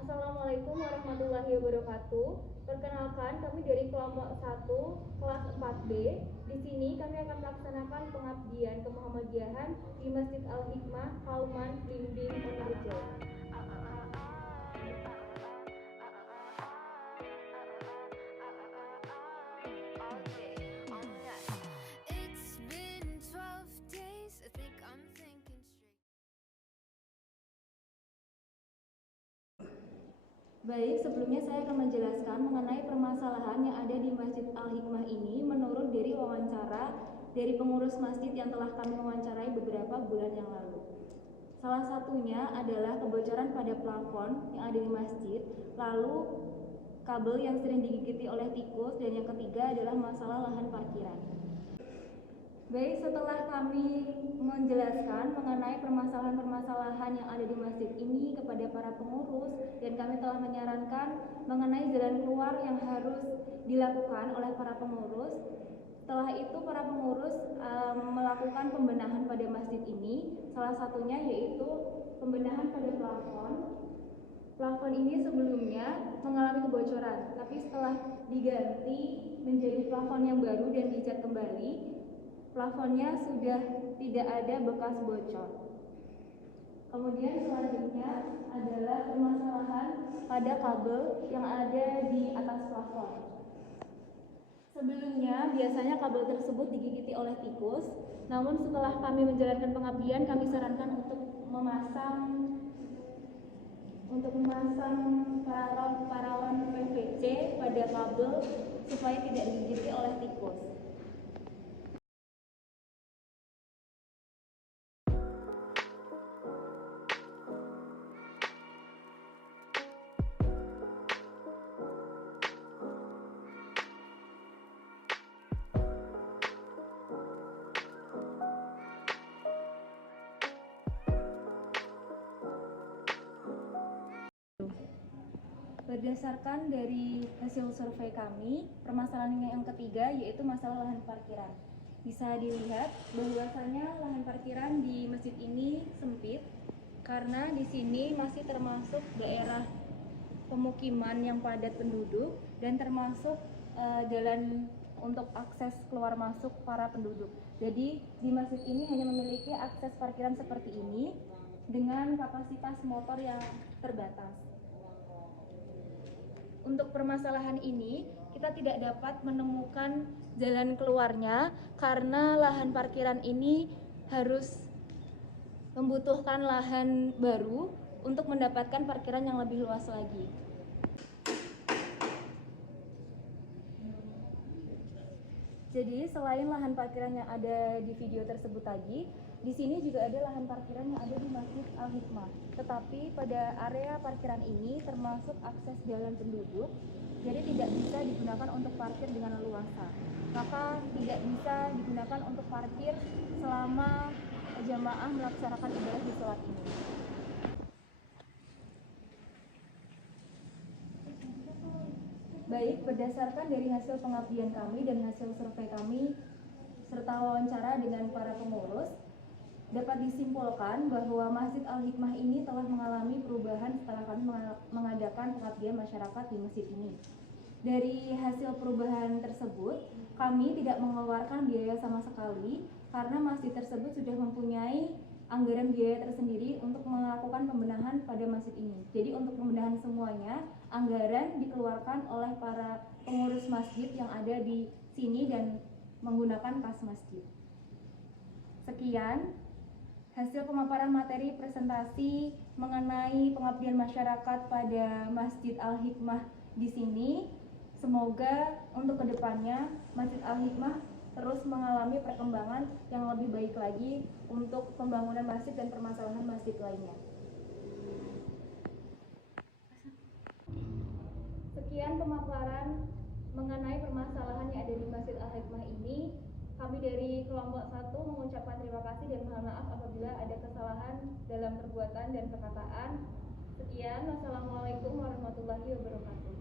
Assalamualaikum warahmatullahi wabarakatuh. Perkenalkan, kami dari kelompok 1 kelas 4B. Di sini kami akan melaksanakan pengabdian kemuhammadiyahan di Masjid Al-Hikmah, Kauman, Blimbing, Purworejo. Baik, sebelumnya saya akan menjelaskan mengenai permasalahan yang ada di Masjid Al-Hikmah ini menurut dari wawancara dari pengurus masjid yang telah kami wawancarai beberapa bulan yang lalu. Salah satunya adalah kebocoran pada plafon yang ada di masjid, lalu kabel yang sering digigiti oleh tikus, dan yang ketiga adalah masalah lahan parkiran. Baik, setelah kami menjelaskan mengenai permasalahan-permasalahan yang ada di masjid ini kepada para pengurus, dan kami telah menyarankan mengenai jalan keluar yang harus dilakukan oleh para pengurus. Setelah itu para pengurus melakukan pembenahan pada masjid ini, salah satunya yaitu pembenahan pada plafon. Plafon ini sebelumnya mengalami kebocoran, tapi setelah diganti menjadi plafon yang baru dan dicat kembali, plafonnya sudah tidak ada bekas bocor. Kemudian selanjutnya adalah permasalahan pada kabel yang ada di atas plafon. Sebelumnya biasanya kabel tersebut digigiti oleh tikus, namun setelah kami menjalankan pengabdian, kami sarankan untuk memasang paralon PVC pada kabel supaya tidak digigiti oleh tikus. Berdasarkan dari hasil survei kami, permasalahan yang ketiga yaitu masalah lahan parkiran. Bisa dilihat bahwasanya lahan parkiran di masjid ini sempit karena di sini masih termasuk daerah pemukiman yang padat penduduk dan termasuk jalan untuk akses keluar masuk para penduduk. Jadi di masjid ini hanya memiliki akses parkiran seperti ini dengan kapasitas motor yang terbatas. Untuk permasalahan ini, kita tidak dapat menemukan jalan keluarnya karena lahan parkiran ini harus membutuhkan lahan baru untuk mendapatkan parkiran yang lebih luas lagi. Jadi selain lahan parkiran yang ada di video tersebut tadi, di sini juga ada lahan parkiran yang ada di Masjid Al-Hikmah. Tetapi pada area parkiran ini termasuk akses jalan penduduk, jadi tidak bisa digunakan untuk parkir dengan leluasa. Maka tidak bisa digunakan untuk parkir selama jamaah melaksanakan ibadah di sholat ini. Baik, berdasarkan dari hasil pengabdian kami dan hasil survei kami serta wawancara dengan para pengurus, dapat disimpulkan bahwa Masjid Al-Hikmah ini telah mengalami perubahan setelah kami mengadakan pengabdian masyarakat di masjid ini. Dari hasil perubahan tersebut, kami tidak mengeluarkan biaya sama sekali karena masjid tersebut sudah mempunyai anggaran biaya tersendiri untuk melakukan pembenahan pada masjid ini. Jadi untuk pembenahan semuanya, anggaran dikeluarkan oleh para pengurus masjid yang ada di sini dan menggunakan kas masjid. Sekian hasil pemaparan materi presentasi mengenai pengabdian masyarakat pada Masjid Al-Hikmah di sini. Semoga untuk kedepannya Masjid Al-Hikmah terus mengalami perkembangan yang lebih baik lagi untuk pembangunan masjid dan permasalahan masjid lainnya. Sekian pemaparan mengenai permasalahan yang ada di Masjid Al-Hikmah ini. Kami dari kelompok 1 mengucapkan terima kasih dan mohon maaf apabila ada kesalahan dalam perbuatan dan perkataan. Sekian, wassalamualaikum warahmatullahi wabarakatuh.